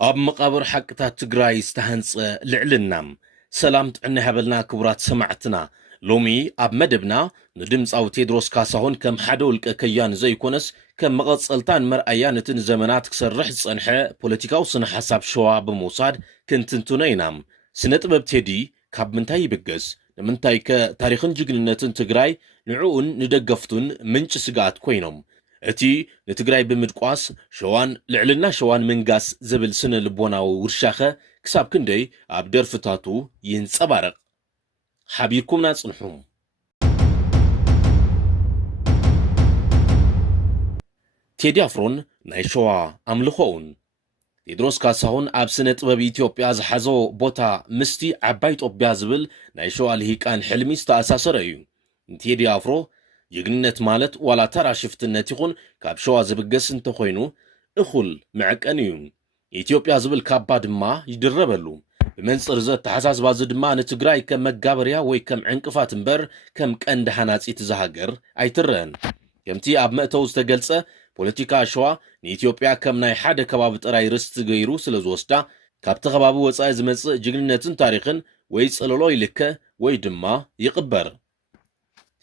ኣብ መቃብር ሓቅታት ትግራይ ዝተሃንጸ ልዕልናም ሰላም ጥዕና ሃበልና ክቡራት ሰማዕትና ሎሚ ኣብ መደብና ንድምፃዊ ቴድሮስ ካሳሁን ከም ሓደ ውልቀ ከያን ዘይኮነስ ከም መቐጸልታን መርኣያነትን ዘመናት ክሰርሕ ዝጸንሐ ፖለቲካዊ ስነ ሓሳብ ሸዋ ብምውሳድ ክንትንትኖ ኢና። ስነ ጥበብ ቴዲ ካብ ምንታይ ይብገስ? ንምንታይ ታሪኽን ጅግንነትን ትግራይ ንዕኡን ንደገፍቱን ምንጭ ስጋኣት ኮይኖም እቲ ንትግራይ ብምድቋስ ሸዋን ልዕልና ሸዋን መንጋስ ዝብል ስነ ልቦናዊ ውርሻኸ ክሳብ ክንደይ ኣብ ደርፍታቱ ይንጸባረቕ? ሓቢርኩምና ጽንሑ። ቴዲ ኣፍሮን ናይ ሸዋ ኣምልኾውን ቴድሮስ ካሳሁን ኣብ ስነ ጥበብ ኢትዮጵያ ዝሓዞ ቦታ ምስቲ ዓባይ ጦብያ ዝብል ናይ ሸዋ ልሂቃን ሕልሚ ዝተኣሳሰረ እዩ። ቴዲ ኣፍሮ ጅግንነት ማለት ዋላ ተራ ሽፍትነት ይኹን ካብ ሸዋ ዝብገስ እንተኾይኑ እኹል መዐቀን እዩ። ኢትዮጵያ ዝብል ካባ ድማ ይድረበሉ። ብመንጽር ዘተሓሳስባ ድማ ንትግራይ ከም መጋበርያ ወይ ከም ዕንቅፋት እምበር ከም ቀንዲ ሓናጺት ዝሃገር ኣይትረአን። ከምቲ ኣብ መእተው ዝተገልጸ ፖለቲካ ሸዋ ንኢትዮጵያ ከም ናይ ሓደ ከባቢ ጥራይ ርስቲ ገይሩ ስለ ዝወስዳ ካብቲ ከባቢ ወፃኢ ዝመጽእ ጅግንነትን ታሪኽን ወይ ጽለሎ ይልከ ወይ ድማ ይቕበር።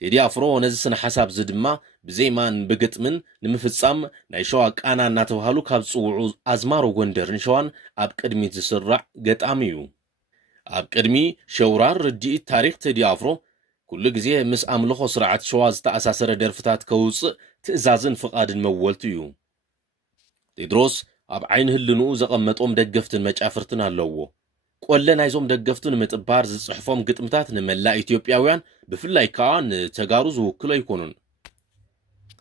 ቴዲ ኣፍሮ ነዚ ስነ ሓሳብ ድማ ብዘይማን ብግጥምን ንምፍጻም ናይ ሸዋ ቃና እናተባሃሉ ካብ ጽውዑ ኣዝማሮ ጎንደርን ሸዋን ኣብ ቅድሚት ዝስራዕ ገጣሚ እዩ። ኣብ ቅድሚ ሸውራር ርዲኢት ታሪኽ ቴዲ ኣፍሮ ኩሉ ግዜ ምስ ኣምልኾ ስርዓት ሸዋ ዝተኣሳሰረ ደርፍታት ከውፅእ ትእዛዝን ፍቓድን መወልቱ እዩ። ቴድሮስ ኣብ ዓይኒ ህልንኡ ዘቐመጦም ደገፍትን መጫፍርትን ኣለዎ። ቆለ ናይዞም ደገፍቱ ንምጥባር ዝጽሕፎም ግጥምታት ንመላእ ኢትዮጵያውያን ብፍላይ ከዓ ንተጋሩ ዝውክሉ ኣይኮኑን።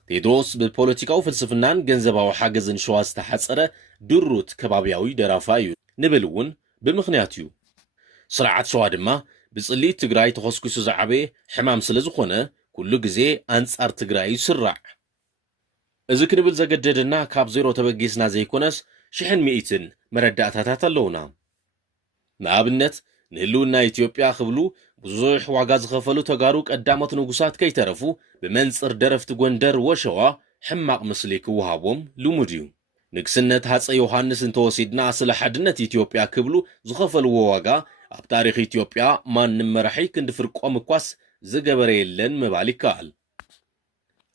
ቴድሮስ ብፖለቲካዊ ፍልስፍናን ገንዘባዊ ሓገዝን ሸዋ ዝተሓጸረ ድሩት ከባብያዊ ደራፋ እዩ ንብል እውን ብምኽንያት እዩ። ስርዓት ሸዋ ድማ ብጽሊት ትግራይ ተኸስኪሱ ዝዓበየ ሕማም ስለ ዝኾነ ኩሉ ግዜ ኣንጻር ትግራይ ይስራዕ። እዚ ክንብል ዘገደደና ካብ ዜሮ ተበጊስና ዘይኮነስ ሽሕን ሚኢትን መረዳእታታት ኣለውና። ንኣብነት ንህልውና ኢትዮጵያ ክብሉ ብዙሕ ዋጋ ዝኸፈሉ ተጋሩ ቀዳሞት ንጉሳት ከይተረፉ ብመንጽር ደረፍቲ ጎንደር ወሸዋ ሕማቕ ምስሊ ክወሃቦም ልሙድ እዩ። ንግስነት ሃፀይ ዮሃንስ እንተወሲድና ስለ ሓድነት ኢትዮጵያ ክብሉ ዝኸፈልዎ ዋጋ ኣብ ታሪኽ ኢትዮጵያ ማንም መራሒ ክንድፍርቆም እኳስ ዝገበረ የለን ምባል ይከኣል።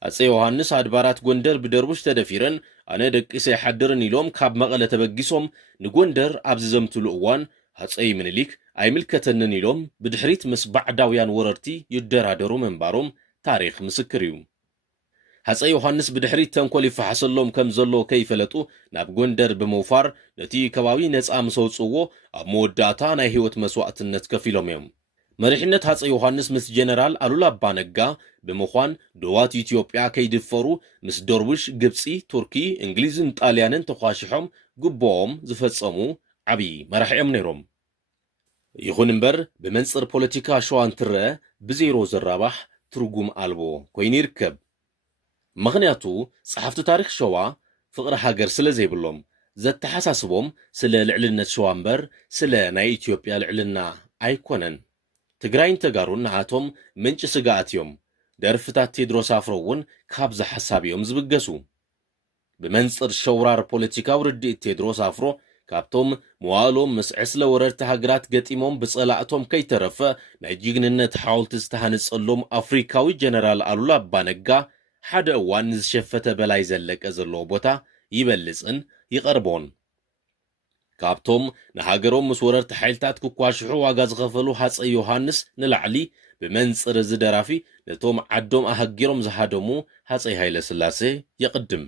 ሃፀይ ዮሃንስ ኣድባራት ጎንደር ብደርቡሽ ተደፊረን ኣነ ደቂሰ ይሓድርን ኢሎም ካብ መቐለ ተበጊሶም ንጎንደር ኣብ ዝዘምትሉ እዋን ሃፀይ ምኒልክ ኣይምልከተንን ኢሎም ብድሕሪት ምስ ባዕዳውያን ወረርቲ ይደራደሩ መንባሮም ታሪኽ ምስክር እዩ። ሃፀይ ዮሃንስ ብድሕሪት ተንኮል ይፈሓሰሎም ከም ዘሎ ከይፈለጡ ናብ ጎንደር ብምውፋር ነቲ ከባቢ ነፃ ምሰውፅዎ ኣብ መወዳእታ ናይ ህይወት መስዋዕትነት ከፊሎም እዮም። መሪሕነት ሃፀይ ዮሃንስ ምስ ጀነራል ኣሉላ ኣባ ነጋ ብምዃን ደዋት ኢትዮጵያ ከይድፈሩ ምስ ደርቡሽ ግብፂ፣ ቱርኪ፣ እንግሊዝን ጣልያንን ተኳሽሖም ግቦኦም ዝፈጸሙ ዓብይ መራሕዮም ነይሮም። ይኹን እምበር ብመንጽር ፖለቲካ ሸዋ እንትርአ ብዜሮ ዘራባሕ ትርጉም ኣልቦ ኮይኑ ይርከብ። ምኽንያቱ ጸሓፍቲ ታሪኽ ሸዋ ፍቕሪ ሃገር ስለ ዘይብሎም ዘተሓሳስቦም ስለ ልዕልነት ሸዋ እምበር ስለ ናይ ኢትዮጵያ ልዕልና ኣይኮነን። ትግራይን ተጋሩን ንዓቶም ምንጭ ስጋኣት እዮም። ደርፍታት ቴድሮስ ኣፍሮ እውን ካብዚ ሓሳብ እዮም ዝብገሱ። ብመንጽር ሸውራር ፖለቲካዊ ርዲኢት ቴድሮስ ኣፍሮ ካብቶም መዋእሎም ምስ ዕስለ ወረርቲ ሃገራት ገጢሞም ብጸላእቶም ከይተረፈ ናይ ጅግንነት ሓወልቲ ዝተሃነጸሎም ኣፍሪካዊ ጀነራል ኣሉላ ኣባ ነጋ ሓደ እዋን ዝሸፈተ በላይ ዘለቀ ዘለዎ ቦታ ይበልጽን ይቐርቦን። ካብቶም ንሃገሮም ምስ ወረርቲ ሓይልታት ክኳሽሑ ዋጋ ዝኸፈሉ ሃፀይ ዮሃንስ ንላዕሊ ብመንጽር ዝደራፊ ነቶም ዓዶም ኣሃጊሮም ዝሃደሙ ሃፀይ ሃይለ ስላሴ ይቕድም።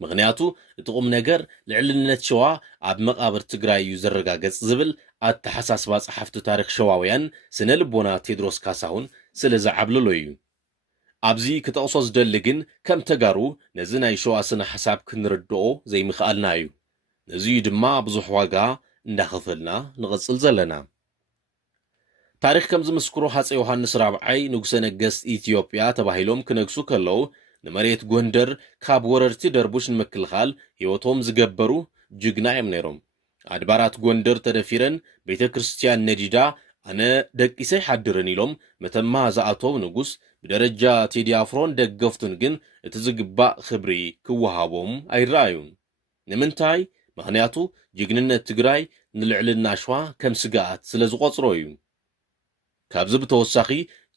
ምኽንያቱ እቲ ቁም ነገር ልዕልነት ሸዋ ኣብ መቃብር ትግራይ እዩ ዘረጋገጽ ዝብል ኣተሓሳስባ ጸሓፍቲ ታሪኽ ሸዋውያን ስነ ልቦና ቴድሮስ ካሳሁን ስለ ዝዓብልሎ እዩ። ኣብዚ ክጠቕሶ ዝደሊ ግን ከም ተጋሩ ነዚ ናይ ሸዋ ስነ ሓሳብ ክንርድኦ ዘይምኽኣልና እዩ። ነዚዩ ድማ ብዙሕ ዋጋ እንዳኸፈልና ንቕጽል ዘለና። ታሪኽ ከም ዝምስክሮ ሃፀይ ዮሃንስ ራብዓይ ንጉሰ ነገስት ኢትዮጵያ ተባሂሎም ክነግሱ ከለዉ ንመሬት ጎንደር ካብ ወረርቲ ደርቡሽ ንምክልኻል ሕይወቶም ዝገበሩ ጅግና እዮም ነይሮም። ኣድባራት ጎንደር ተደፊረን ቤተ ክርስቲያን ነዲዳ ኣነ ደቂሰይ ሓድርን ኢሎም መተማ ዝኣተው ንጉስ ብደረጃ ቴዲ ኣፍሮን ደገፍቱን ግን እቲ ዝግባእ ክብሪ ክወሃቦም ኣይረኣዩን። ንምንታይ? ምክንያቱ ጅግንነት ትግራይ ንልዕልና ሸዋ ከም ስጋኣት ስለ ዝቆፅሮ እዩ። ካብዚ ብተወሳኺ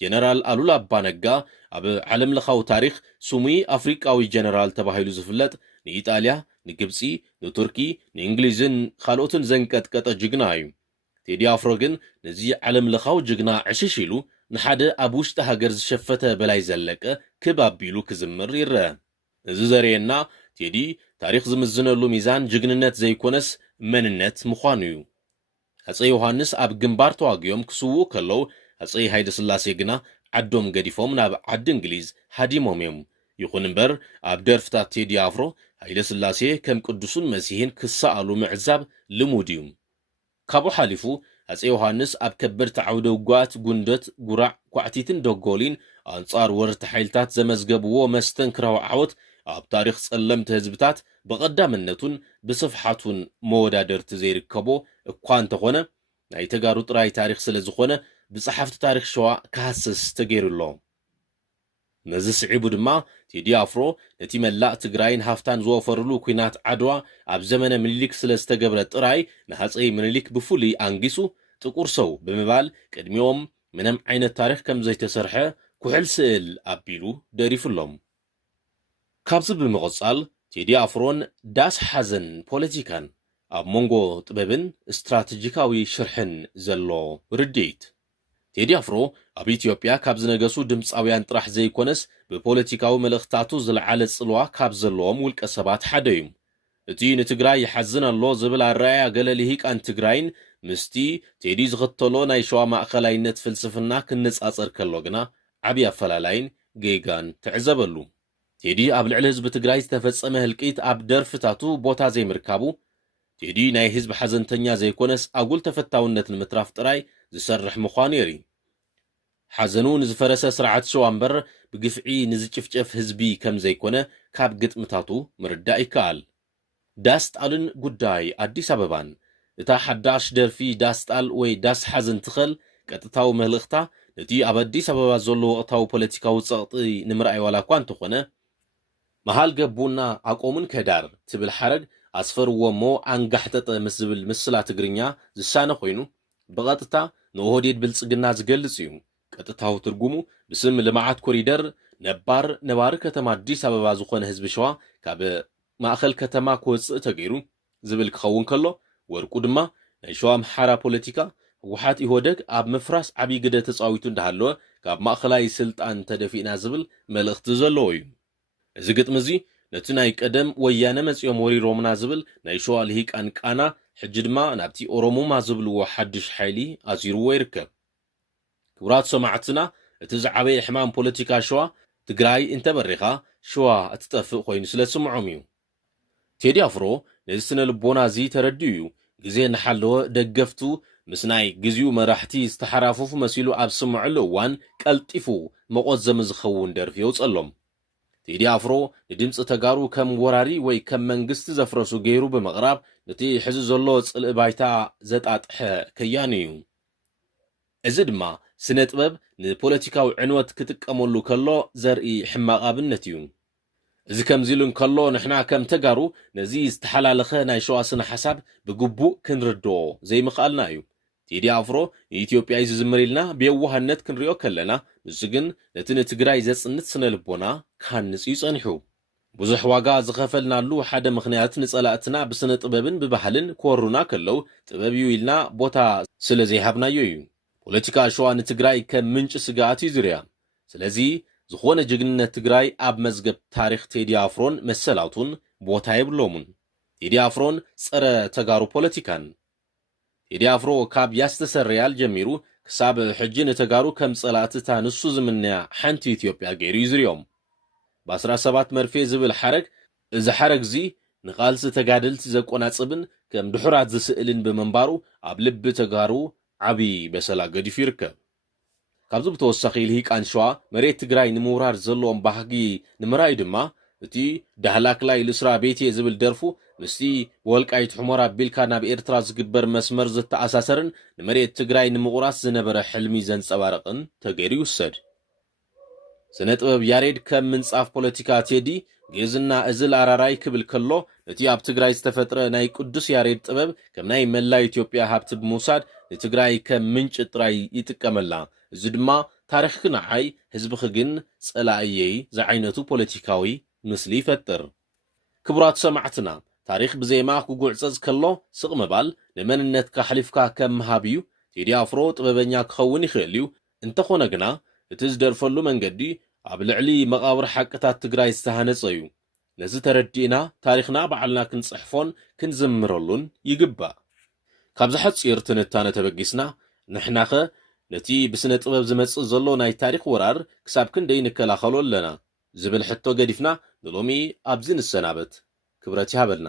ጀነራል አሉላ አባነጋ ኣብ ዓለም ለኻዊ ታሪክ ስሙይ አፍሪቃዊ ጀነራል ተባሂሉ ዝፍለጥ ንኢጣልያ፣ ንግብፂ፣ ንቱርኪ፣ ንእንግሊዝን ካልኦትን ዘንቀጥቀጠ ጅግና እዩ። ቴዲ አፍሮ ግን ነዚ ዓለም ለኻዊ ጅግና ዕሽሽ ኢሉ ንሓደ ኣብ ውሽጢ ሃገር ዝሸፈተ በላይ ዘለቀ ክብ ኣቢሉ ክዝምር ይረአ። እዚ ዘርእየና ቴዲ ታሪክ ዝምዝነሉ ሚዛን ጅግንነት ዘይኮነስ መንነት ምዃኑ እዩ። ሃፀይ ዮሃንስ ኣብ ግንባር ተዋጊኦም ክስውኡ ከለዉ ሃፀይ ሃይለ ስላሴ ግና ዓዶም ገዲፎም ናብ ዓዲ እንግሊዝ ሃዲሞም እዮም። ይኹን እምበር ኣብ ደርፍታት ቴዲ አፍሮ ሃይለ ስላሴ ከም ቅዱሱን መሲሕን ክሰኣሉ ምዕዛብ ልሙድ እዩ። ካብኡ ሓሊፉ ሃፀይ ዮሃንስ ኣብ ከበድቲ ዓውደ ውግኣት ጉንደት፣ ጉራዕ፣ ኳዕቲትን ደጎሊን ኣንጻር ወረርቲ ሓይልታት ዘመዝገብዎ መስተንክራዊ ዓወት ኣብ ታሪክ ጸለምቲ ህዝብታት ብቐዳምነቱን ብስፍሓቱን መወዳደርቲ ዘይርከቦ እኳ እንተኾነ ናይ ተጋሩ ጥራይ ታሪክ ስለ ዝኾነ ብጸሓፍቲ ታሪክ ሸዋ ክሃስስ ተገይሩሎ። ነዚ ስዒቡ ድማ ቴዲ አፍሮ ነቲ መላእ ትግራይን ሃፍታን ዝወፈርሉ ኩናት ዓድዋ ኣብ ዘመነ ምኒልክ ስለ ዝተገብረ ጥራይ ንሃፀይ ምኒልክ ብፍሉይ አንጊሱ ጥቁር ሰው ብምባል ቅድሚኦም ምንም ዓይነት ታሪክ ከም ዘይተሰርሐ ኩሕል ስእል ኣቢሉ ደሪፉሎም። ካብዚ ብምቕጻል ቴዲ አፍሮን ዳስ ሓዘን ፖለቲካን ኣብ መንጎ ጥበብን ስትራቴጂካዊ ሽርሕን ዘሎ ርድኢት። ቴዲ አፍሮ ኣብ ኢትዮጵያ ካብ ዝነገሱ ድምፃውያን ጥራሕ ዘይኮነስ ብፖለቲካዊ መልእኽታቱ ዝለዓለ ጽልዋ ካብ ዘለዎም ውልቀ ሰባት ሓደ እዩ። እቲ ንትግራይ ይሓዝን ኣሎ ዝብል ኣረኣያ ገለ ልሂቃን ትግራይን ምስቲ ቴዲ ዝኽተሎ ናይ ሸዋ ማእኸላይነት ፍልስፍና ክነጻጸር ከሎ ግና ዓብዪ ኣፈላላይን ጌጋን ትዕዘበሉ። ቴዲ ኣብ ልዕሊ ህዝቢ ትግራይ ዝተፈጸመ ህልቂት ኣብ ደርፍታቱ ቦታ ዘይምርካቡ ቴዲ ናይ ህዝቢ ሓዘንተኛ ዘይኮነስ ኣጉል ተፈታውነት ንምትራፍ ጥራይ ዝሰርሕ ምዃኑ የርኢ። ሓዘኑ ንዝፈረሰ ስርዓት ሸዋ እምበር ብግፍዒ ንዝጭፍጨፍ ህዝቢ ከም ዘይኮነ ካብ ግጥምታቱ ምርዳእ ይከኣል። ዳስጣልን ጉዳይ ኣዲስ ኣበባን እታ ሓዳሽ ደርፊ ዳስጣል ወይ ዳስ ሓዘን ትኸል ቀጥታዊ መልእኽታ ነቲ ኣብ ኣዲስ ኣበባ ዘሎ ወቕታዊ ፖለቲካዊ ጸቕጢ ንምርኣይ ዋላ እኳ እንተኾነ መሃል ገቡና ኣቆሙን ከዳር ትብል ሓረግ ኣስፈርዎ እሞ ኣንጋሕጠጠ ምስ ዝብል ምስላ ትግርኛ ዝሳነ ኮይኑ ብቐጥታ ንኦህዴድ ብልጽግና ዝገልጽ እዩ። ቀጥታዊ ትርጉሙ ብስም ልምዓት ኮሪደር ነባር ነባሪ ከተማ ኣዲስ ኣበባ ዝኾነ ህዝቢ ሸዋ ካብ ማእኸል ከተማ ክወፅእ ተገይሩ ዝብል ክኸውን ከሎ ወርቁ ድማ ናይ ሸዋ ምሓራ ፖለቲካ ህወሓት ኢህወደግ ኣብ ምፍራስ ዓብዪ ግደ ተጻዊቱ እንዳሃለወ ካብ ማእኸላይ ስልጣን ተደፊእና ዝብል መልእኽቲ ዘለዎ እዩ። እዚ ግጥሚ እዚ ነቲ ናይ ቀደም ወያነ መጺኦም ወሪሮምና ዝብል ናይ ሸዋ ልሂቃን ቃና ሕጂ ድማ ናብቲ ኦሮሞማ ዝብልዎ ሓድሽ ሓይሊ ኣዚርዎ ይርከብ። ክቡራት ሰማዕትና እቲ ዝዓበየ ሕማም ፖለቲካ ሸዋ ትግራይ እንተበሪኻ ሸዋ እትጠፍእ ኮይኑ ስለ ስምዖም እዩ። ቴዲ አፍሮ ነዚ ስነ ልቦና እዚ ተረድዩ እዩ ግዜ እናሓለወ ደገፍቱ ምስ ናይ ግዜኡ መራሕቲ ዝተሓራፈፉ መሲሉ ኣብ ስምዑሉ እዋን ቀልጢፉ መቆዘሚ ዝኸውን ደርፊ የውፀሎም። ቴዲ አፍሮ ንድምፂ ተጋሩ ከም ወራሪ ወይ ከም መንግስቲ ዘፍረሱ ገይሩ ብምቕራብ ነቲ ሕዚ ዘሎ ጽልእ ባይታ ዘጣጥሐ ከያኒ እዩ። እዚ ድማ ስነ ጥበብ ንፖለቲካዊ ዕንወት ክጥቀመሉ ከሎ ዘርኢ ሕማቕ ኣብነት እዩ። እዚ ከምዚ ኢሉ እንከሎ ንሕና ከም ተጋሩ ነዚ ዝተሓላለኸ ናይ ሸዋ ስነ ሓሳብ ብግቡእ ክንርድኦ ዘይምኽኣልና እዩ። ቴዲ አፍሮ ንኢትዮጵያ እዩ ዝዝምር ኢልና ብየዋህነት ክንሪኦ ከለና ንሱ ግን ነቲ ንትግራይ ዘጽንት ስነ ልቦና ክሃንጽ እዩ ጸኒሑ። ብዙሕ ዋጋ ዝኸፈልናሉ ሓደ ምኽንያት ንጸላእትና ብስነ ጥበብን ብባህልን ክወሩና ከለው ጥበብ እዩ ኢልና ቦታ ስለ ዘይሃብናዮ እዩ። ፖለቲካ ሸዋ ንትግራይ ከም ምንጭ ስጋኣት እዩ ዝርያ። ስለዚ ዝኾነ ጅግንነት ትግራይ ኣብ መዝገብ ታሪክ ቴዲ አፍሮን መሰላቱን ቦታ የብሎሙን። ቴዲ አፍሮን ጸረ ተጋሩ ፖለቲካን ቴዲ አፍሮ ካብ ያስተሰርያል ጀሚሩ ክሳብ ሕጂ ንተጋሩ ከም ጸላእትታ ንሱ ዝምንያ ሓንቲ ኢትዮጵያ ገይሩ ይዝርዮም። ብ17 መርፌ ዝብል ሓረግ እዚ ሓረግ እዚ ንቓልሲ ተጋደልቲ ዘቆናጽብን ከም ድሑራት ዝስእልን ብምንባሩ ኣብ ልቢ ተጋሩ ዓብዪ በሰላ ገዲፉ ይርከብ። ካብዚ ብተወሳኺ ልሂቃን ሸዋ መሬት ትግራይ ንምውራር ዘለዎም ባህጊ ንምርኣዩ ድማ እቲ ዳህላክላይ ልስራ ቤቴ ዝብል ደርፉ ምስቲ ወልቃይት ሑመራ ቢልካ ናብ ኤርትራ ዝግበር መስመር ዝተኣሳሰርን ንመሬት ትግራይ ንምቑራስ ዝነበረ ሕልሚ ዘንጸባርቕን ተገይሩ ይውሰድ። ስነ ጥበብ ያሬድ ከም ምንጻፍ ፖለቲካ ቴዲ ግዝና እዝል ኣራራይ ክብል ከሎ እቲ ኣብ ትግራይ ዝተፈጥረ ናይ ቅዱስ ያሬድ ጥበብ ከም ናይ መላ ኢትዮጵያ ሃብቲ ብምውሳድ ንትግራይ ከም ምንጭ ጥራይ ይጥቀመላ። እዚ ድማ ታሪኽ ክንዓይ ህዝቢ ግን ጸላእየይ ዝዓይነቱ ፖለቲካዊ ምስሊ ይፈጥር። ክቡራት ሰማዕትና ታሪኽ ብዜማ ክጉዕፀዝ ከሎ ስቕ ምባል ንመንነትካ ሓሊፍካ ከም ምሃብ እዩ። ቴዲ ኣፍሮ ጥበበኛ ክኸውን ይኽእል እዩ። እንተኾነ ግና እቲ ዝደርፈሉ መንገዲ ኣብ ልዕሊ መቓብር ሓቅታት ትግራይ ዝተሃነጸ እዩ። ነዚ ተረዲእና ታሪኽና ባዕልና ክንጽሕፎን ክንዝምረሉን ይግባእ። ካብዚ ሓፂር ትንታነ ተበጊስና ንሕናኸ ነቲ ብስነ ጥበብ ዝመጽእ ዘሎ ናይ ታሪኽ ወራር ክሳብ ክንደይ ንከላኸሎ ኣለና ዝብል ሕቶ ገዲፍና ንሎሚ ኣብዚ ንሰናበት ክብረት ይሃበልና።